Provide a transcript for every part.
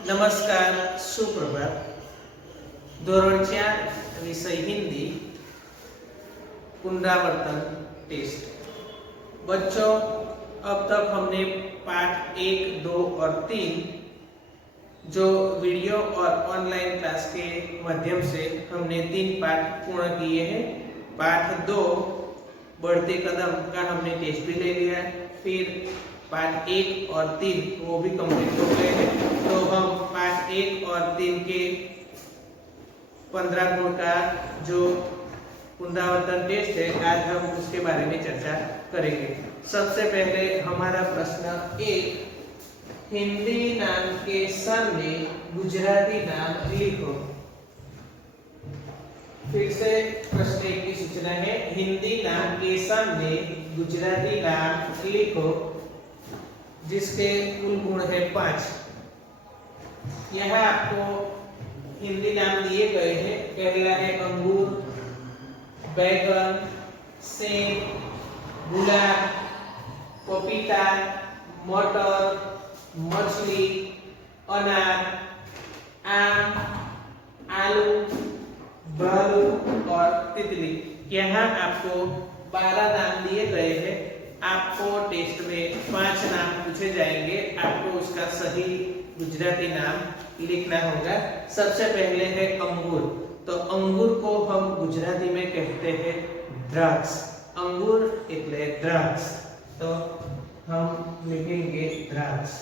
नमस्कार, सुप्रभात। धोरण 4 विषय हिंदी पुनरावर्तन टेस्ट। बच्चों, अब तक हमने पाठ 1, 2 और 3 जो वीडियो और ऑनलाइन क्लास के माध्यम से हमने 3 पाठ पूर्ण किए हैं। पाठ 2 बढ़ते कदम का हमने टेस्ट भी ले लिया है। फिर पाठ 1 और 3 वो भी कंप्लीट हो गए हैं। तो हम पाठ 1 और 3 के 15 गुण का जो पुनरावर्तन टेस्ट है, आज हम उसके बारे में चर्चा करेंगे। सबसे पहले हमारा प्रश्न 1, हिंदी नाम के सामने गुजराती नाम लिखो। फिर से प्रश्न 1 की सूचना है, हिंदी नाम के सामने गुजराती नाम लिखो जिसके कुल गुण है 5। यहाँ आपको हिंदी नाम दिए गए हैं। पहला है अंगूर, बैगन, सेब, गुलाब, पपीता, मटर, मछली, अनार, आम, आलू, भालू और तितली। यहाँ आपको 12 नाम दिए गए हैं। आपको टेस्ट में 5 नाम पूछे जाएंगे। आपको उसका सही गुजराती नाम लिखना होगा। सबसे पहले है अंगूर। तो अंगूर को हम गुजराती में कहते हैं द्राक्ष। अंगूर એટલે द्राक्ष। तो हम लिखेंगे द्राक्ष।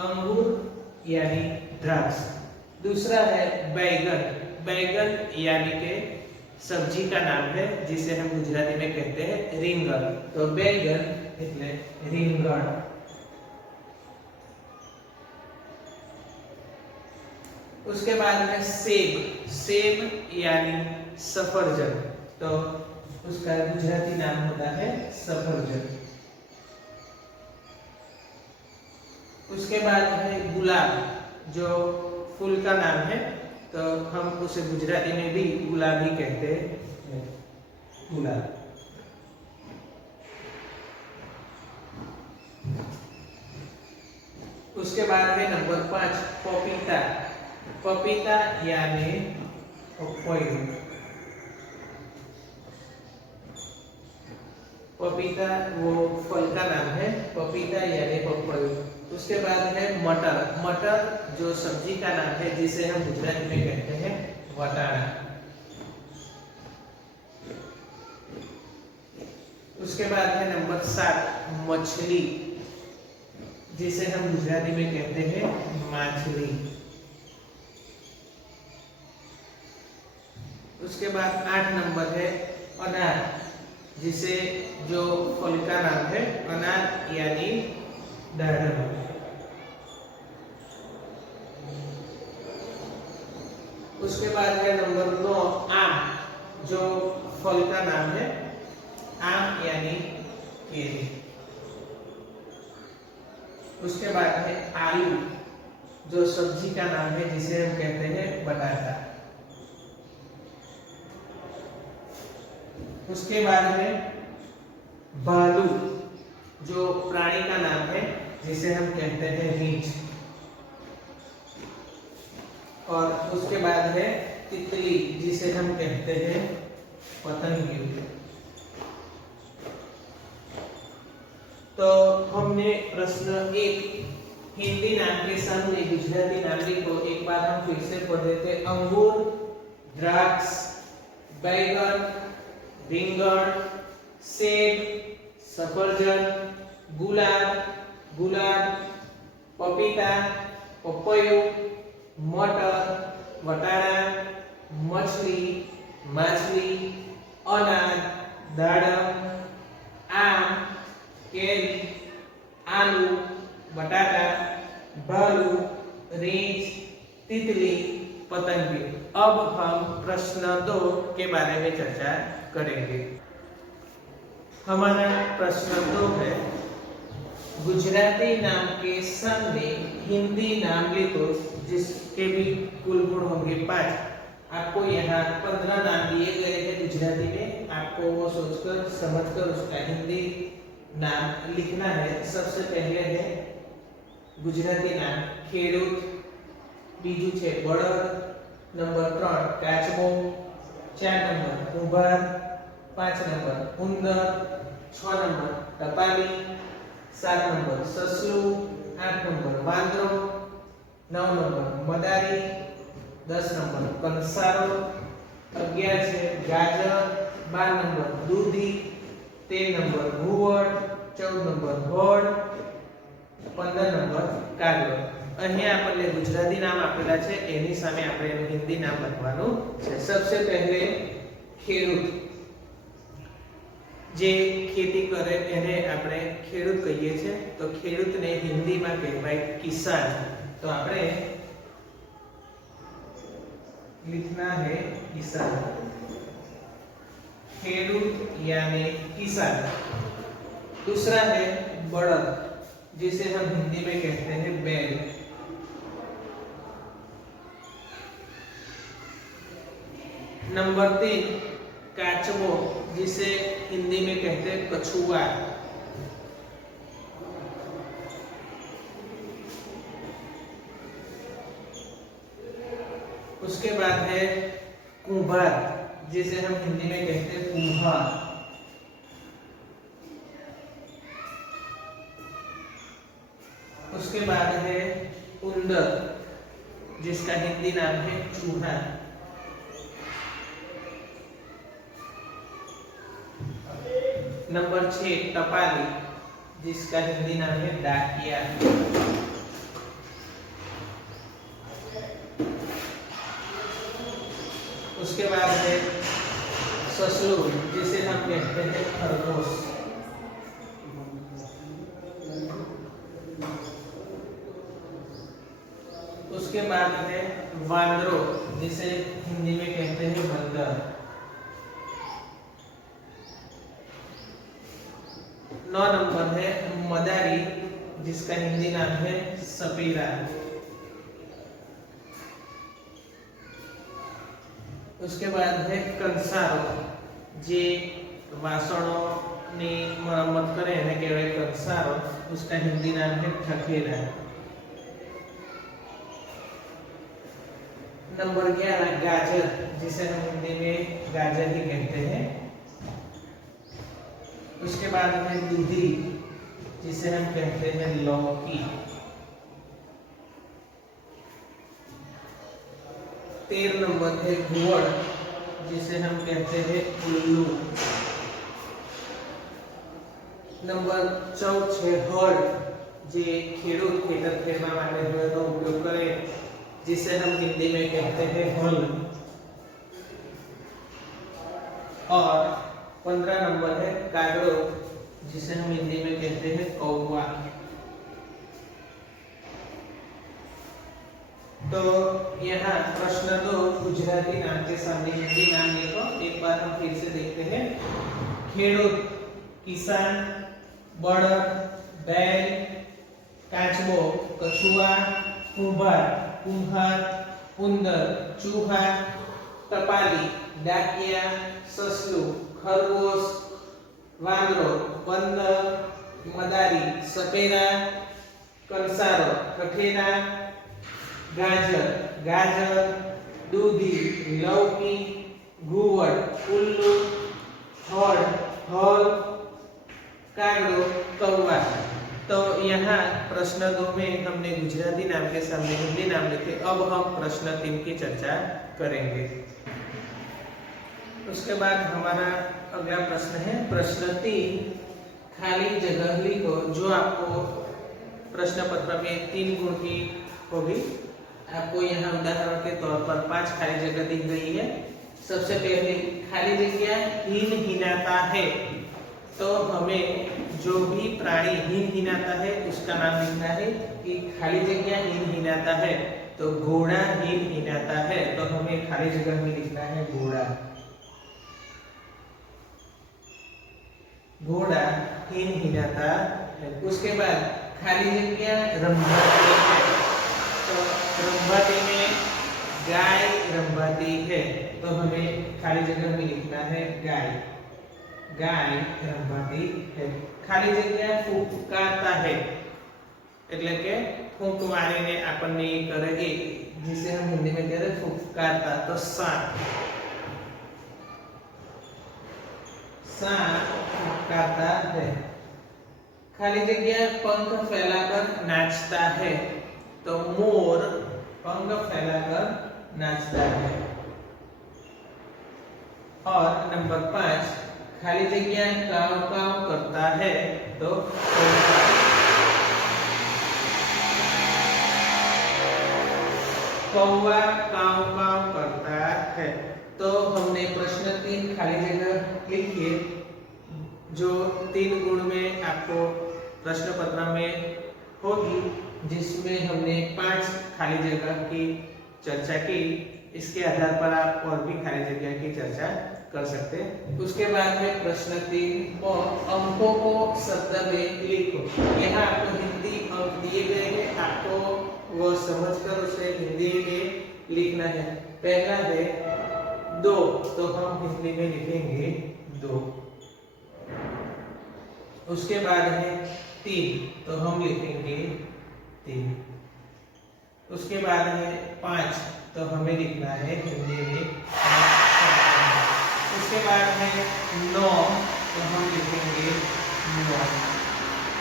अंगूर यानी द्राक्ष। दूसरा है बैगन। बैगन यानी के सब्जी का नाम है जिसे हम गुजराती में कहते हैं રીંગણ। तो बैगन એટલે રીંગણ। उसके बाद है सेब। सेब यानी सफरजन। तो उसका गुजराती नाम होता है सफरजन। उसके बाद है गुलाब, जो फूल का नाम है। तो हम उसे गुजराती में भी गुलाब ही कहते हैं, गुलाब। उसके बाद है नंबर 5 पपीता। पपीता यानी पपैयू। पपीता वो फल का नाम है, पपीता यानी पपैयू। उसके बाद है मटर। मटर जो सब्जी का नाम है जिसे हम गुजराती में कहते हैं वटाणा। उसके बाद है नंबर 7 मछली, जिसे हम गुजराती में कहते हैं माछली। उसके बाद 8 नंबर है अनार, जिसे जो फल का नाम है अनार यानी दाडम। उसके बाद है नंबर 9 आम, जो फल का नाम है आम यानी केरी। उसके बाद है आलू, जो सब्जी का नाम है जिसे हम कहते हैं बटाटा। उसके बाद है भालू, जो प्राणी का नाम है जिसे हम कहते हैं रीछ। और उसके बाद है तितली, जिसे हम कहते हैं पतंगियों। तो हमने प्रश्न 1 हिंदी नाम के सामने गुजराती नाम लिखो एक बार हम फिर से पढ़ देते। अंगूर, द्राक्ष, बैगन, રીંગણ, सेब, सफरजन, गुलाब, पपीता, पपैयू, मटर, वटाणा, मछली, माछली, अनार, दाडम, आम, केरी, आलू, बटाटा, भालू, रीछ, तितली, पतंगी। अब हम प्रश्न 2 के बारे में चर्चा करेंगे। हमारा प्रश्न 2 है, गुजराती नाम के सामने हिंदी नाम लिखो जिसके भी कुल गुण होंगे 5। आपको यहाँ 15 नाम दिए गए हैं गुजराती में। आपको वो सोचकर समझकर उसका हिंदी नाम लिखना है। सबसे पहले है ગુજરાતી નામ ખેડૂત, બીજું છે બળદ, નંબર 3 કાચબો, 4 નંબર કુંભાર, 5 નંબર ઉંદર, 6 નંબર ટપાલી, 7 નંબર સસલું, 8 નંબર વાંદરો, 9 નંબર મદારી, 10 નંબર કંસારો, 11 છે ગાજર, 12 નંબર દૂધી, 13 નંબર ઘુવડ, 14 નંબર હોડ, 15 નંબર કાગડો. અહીંયા આપણને ગુજરાતી નામ આપેલા છે, એની સામે આપણે એનું હિન્દી નામ લખવાનું છે. सबसे पहले ખેડૂત, જે ખેતી કરે એને આપણે ખેડૂત કહીએ છીએ. તો ખેડૂતને હિન્દીમાં કહેવાય કિસાન. તો આપણે लिखना है किसान, खेडूत यानी किसान. दूसरा है बड़द, जिसे हम हिंदी में कहते हैं बैल. नंबर 3 काचबो, जिसे हिंदी में कहते हैं कछुआ. उसके बाद है कुंभार, जिसे हम हिंदी में कहते हैं कुम्हार. उसके बाद है उंदर, जिसका हिंदी नाम है चूहा. नंबर 6 टपाली, जिसका हिंदी नाम है डाकिया. उसके बाद है ससलू, जिसे हम कहते हैं खरगोश. उसके बाद है वांदरो, जिसे हिंदी में कहते हैं बंदर. 9 नंबर है मदारी, जिसका हिंदी नाम है सपेरा. उसके बाद है कंसारो, जे वासणोनी मरम्मत करे એને કહેવાય કંસારો. उसका हिंदी नाम है ठठेरा. नंबर 11 गाजर, जिसे हम हिंदी में गाजर ही कहते हैं. उसके बाद है दूधी, जिसे हम कहते हैं लौकी. 13 नंबर है घुवड़, जिसे हम कहते हैं उल्लू. नंबर 14 है हળ, જે ખેડૂત ખેતર ખેડવા માટે હળનો ઉપયોગ કરે, जिसे हम हिंदी में कहते हैं हल. और 15 नंबर है कागड़ो, जिसे हम हिंदी में कहते हैं कौवा. तो यहाँ प्रश्न 2 गुजराती नाम के सामने हिंदी नाम लिखो. एक बार हम फिर से देखते हैं. खेडूत, किसान, बड़द, बैल, काचबो, कछुआ, कुंभार, कुम्हार, उंदर, चूहा, टपाली, डाकिया, ससलू, खरगोश, वांदरो, बंदर, मदारी, सपेरा, कंसारो, ठठेरा, गाजर, गाजर, दूधी, लौकी, घुवड़, उल्लू, हળ, हल, कागड़ो, कौवा. तो यहाँ प्रश्न 2 में हमने गुजराती नाम के सामने हिंदी नाम लिखे. अब हम प्रश्न 3 की चर्चा करेंगे. उसके बाद हमारा अगला प्रश्न है प्रश्न 3 खाली जगह लिखो. जो आपको प्रश्न पत्र में 3 गुण की होगी. आपको यहाँ उदाहरण के तौर पर 5 खाली जगह दी गई है. सबसे पहले खाली जगह हीन हिनाता है. तो हमें जो भी प्राणी हीन हिनाता है उसका नाम लिखना है कि खाली जगह हीन हिनाता है. तो घोड़ा हीन हिनाता है, तो हमें खाली जगह में लिखना है घोड़ा. घोड़ा हीन हिनाता है. उसके बाद खाली जगह रंभाती है. तो रंभाती में गाय रंभाती है, तो हमें खाली जगह में लिखना है गाय. गाय रंभाती है. खाली जगह फुफकारता है. એટલે કે ફૂંક મારીને આપણને એ કરે એ, जिसे हम हिंदी में कह रहे फुफकारता, तो सांप फुफकारता है। खाली जगह पंख फैलाकर नाचता है, तो मोर पंख फैलाकर नाचता है। और नंबर 5, खाली जगह काव काव करता है, तो कौवा काव काव करता है। तो हमने प्रश्न 3 खाली जगह लिखिए। जो 3 गुण में आपको प्रश्न पत्र में होगी, जिसमें हमने 5 खाली जगह की चर्चा की। इसके आधार पर आप और भी खाली जगह की चर्चा कर सकते हैं। उसके बाद में प्रश्न 3 और अंकों को शब्द में लिखो। यहाँ आपको हिंदी अंक दिए गए हैं, आपको वो समझकर उसे हिंदी में लिखना है। पहला है 2, तो हम हिंदी में लिखेंगे 2। उसके बाद है 3, तो हम लिखेंगे 3। उसके बाद है 5, तो हमें लिखना है हिंदी में 5। उसके बाद है 9, तो हम लिखेंगे 9।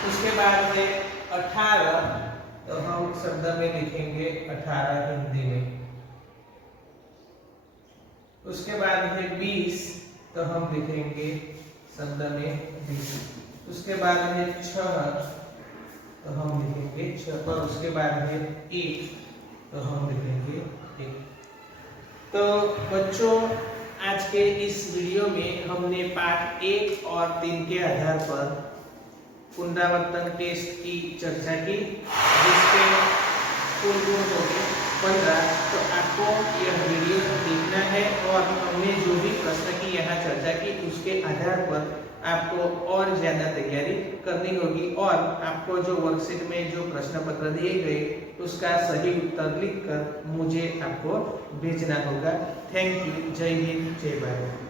उसके बाद है 18, तो हम शब्द में लिखेंगे 18 हिंदी में। उसके बाद है 20, तो हम लिखेंगे शब्द में 20। उसके बाद है 6, तो हम लिखेंगे 6 पर। उसके बाद है 1, तो हम लिखेंगे 1। तो बच्चों, आज के इस वीडियो में हमने पाठ 1 और 3 के आधार पर पुनरावर्तन टेस्ट की चर्चा की, जिसके कुल गुण हो गए 15। तो आपको यह वीडियो देखना है और हमने जो भी प्रश्न की यहाँ चर्चा की, उसके आधार पर आपको और ज्यादा तैयारी करनी होगी। और आपको जो वर्कशीट में जो प्रश्न पत्र दिए गए, उसका सही उत्तर लिखकर मुझे आपको भेजना होगा। Thank you. जय हिंद, जय भारत।